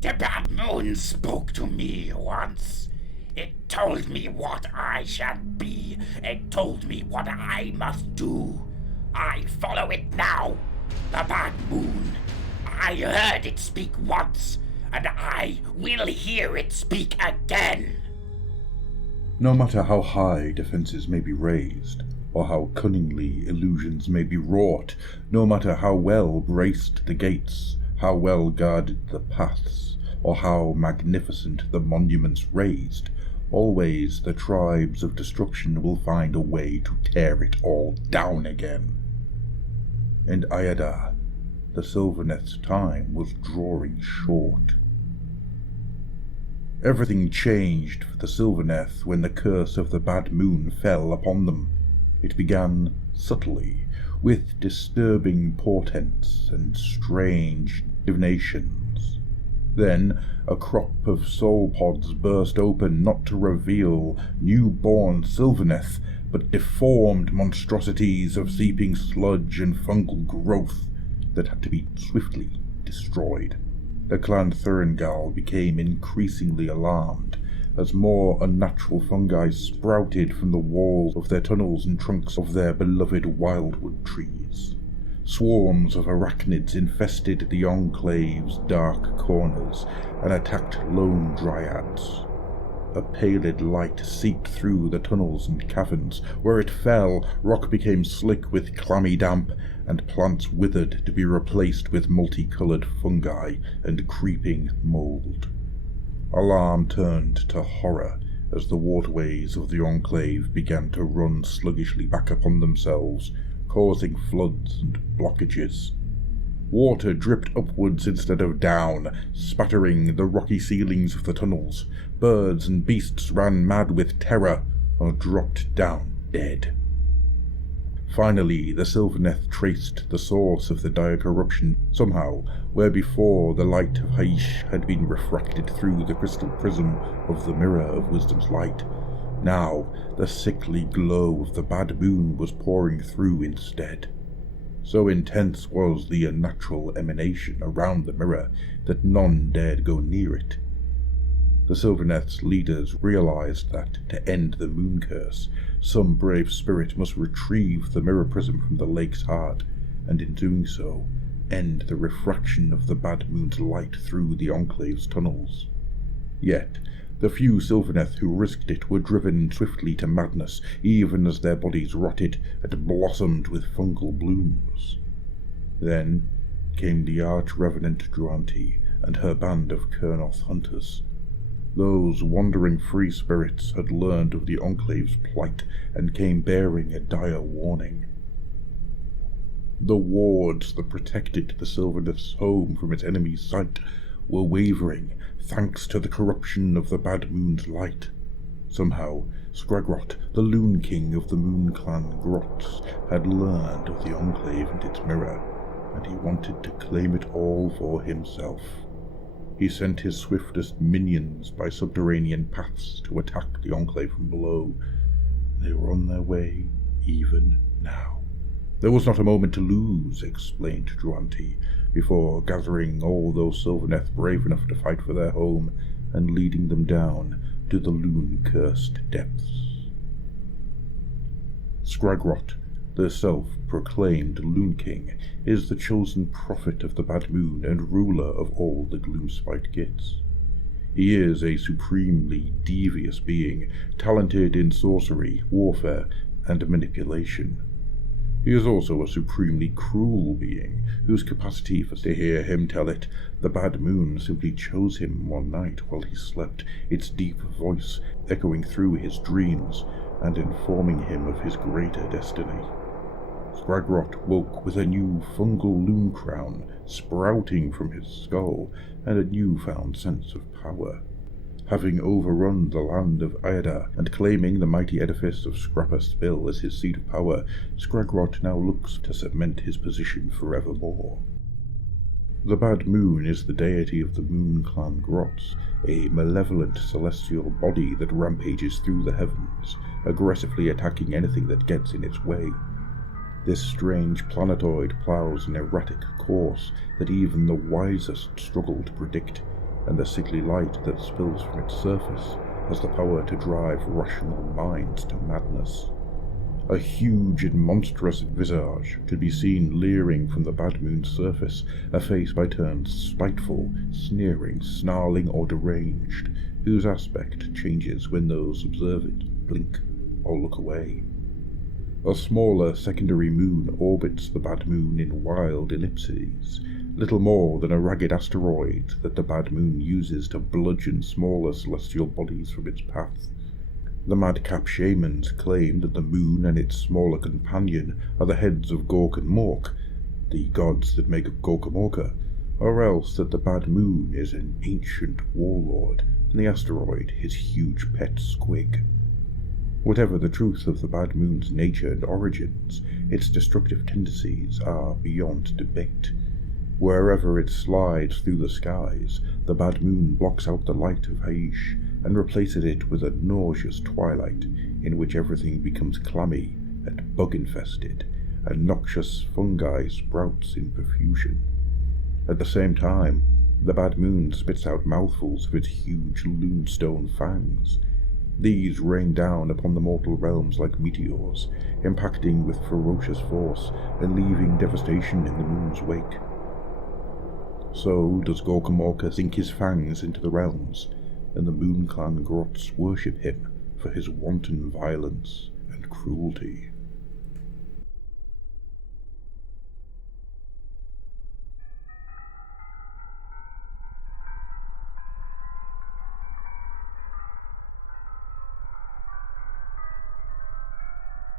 The bad moon spoke to me once. It told me what I shall be. It told me what I must do. I follow it now. The bad moon. I heard it speak once, and I will hear it speak again. No matter how high defenses may be raised, or how cunningly illusions may be wrought, no matter how well braced the gates, how well guarded the paths, or how magnificent the monuments raised, always the tribes of destruction will find a way to tear it all down again. And Ayada, the Sylvaneth's time was drawing short. Everything changed for the Sylvaneth when the curse of the bad moon fell upon them. It began subtly, with disturbing portents and strange divinations. Then a crop of soul pods burst open, not to reveal new-born Sylvaneth, but deformed monstrosities of seeping sludge and fungal growth that had to be swiftly destroyed. The clan Thuringal became increasingly alarmed as more unnatural fungi sprouted from the walls of their tunnels and trunks of their beloved wildwood trees. Swarms of arachnids infested the Enclave's dark corners and attacked lone dryads. A pallid light seeped through the tunnels and caverns. Where it fell, rock became slick with clammy damp, and plants withered to be replaced with multicolored fungi and creeping mold. Alarm turned to horror as the waterways of the Enclave began to run sluggishly back upon themselves, causing floods and blockages. Water dripped upwards instead of down, spattering the rocky ceilings of the tunnels. Birds and beasts ran mad with terror or dropped down dead. Finally, the Sylvaneth traced the source of the dire corruption. Somehow, where before the light of Haish had been refracted through the crystal prism of the Mirror of Wisdom's light, now the sickly glow of the bad moon was pouring through instead. So intense was the unnatural emanation around the mirror that none dared go near it. The Sylvaneth's leaders realized that, to end the Looncurse, some brave spirit must retrieve the mirror prism from the lake's heart, and in doing so, end the refraction of the bad moon's light through the Enclave's tunnels. Yet, the few Sylvaneth who risked it were driven swiftly to madness, even as their bodies rotted and blossomed with fungal blooms. Then came the arch-revenant Druanti and her band of Kurnoth hunters. Those wandering free spirits had learned of the Enclave's plight and came bearing a dire warning. The wards that protected the Sylvaneth's home from its enemy's sight were wavering, thanks to the corruption of the bad moon's light. Somehow, Skragrott, the Loon King of the Moon Clan Grots, had learned of the Enclave and its mirror, and he wanted to claim it all for himself. He sent his swiftest minions by subterranean paths to attack the Enclave from below. They were on their way even now. There was not a moment to lose, explained Druanti, before gathering all those Sylvaneth brave enough to fight for their home and leading them down to the Loon-cursed depths. Skragrott, the self-proclaimed Loon King, is the chosen prophet of the Bad Moon and ruler of all the Gloomspite Gits. He is a supremely devious being, talented in sorcery, warfare, and manipulation. He is also a supremely cruel being, whose capacity for to hear him tell it, the Bad Moon simply chose him one night while he slept, its deep voice echoing through his dreams and informing him of his greater destiny. Skragrott woke with a new fungal loon crown sprouting from his skull and a newfound sense of power. Having overrun the land of Ayada and claiming the mighty edifice of Scrapper Spill as his seat of power, Skragrott now looks to cement his position forevermore. The Bad Moon is the deity of the Moon Clan Grots, a malevolent celestial body that rampages through the heavens, aggressively attacking anything that gets in its way. This strange planetoid plows an erratic course that even the wisest struggle to predict, and the sickly light that spills from its surface has the power to drive rational minds to madness. A huge and monstrous visage could be seen leering from the bad moon's surface, a face by turns spiteful, sneering, snarling, or deranged, whose aspect changes when those observe it blink or look away. A smaller secondary moon orbits the bad moon in wild ellipses, little more than a ragged asteroid that the bad moon uses to bludgeon smaller celestial bodies from its path. The madcap shamans claim that the moon and its smaller companion are the heads of Gork and Mork, the gods that make up Gorkamorka, or else that the bad moon is an ancient warlord and the asteroid his huge pet squig. Whatever the truth of the bad moon's nature and origins, its destructive tendencies are beyond debate. Wherever it slides through the skies, the bad moon blocks out the light of Haish and replaces it with a nauseous twilight in which everything becomes clammy and bug-infested, and noxious fungi sprouts in profusion. At the same time, the bad moon spits out mouthfuls of its huge loonstone fangs. These rain down upon the mortal realms like meteors, impacting with ferocious force and leaving devastation in the moon's wake. So does Gorkamorka sink his fangs into the realms, and the Moon Clan grots worship him for his wanton violence and cruelty.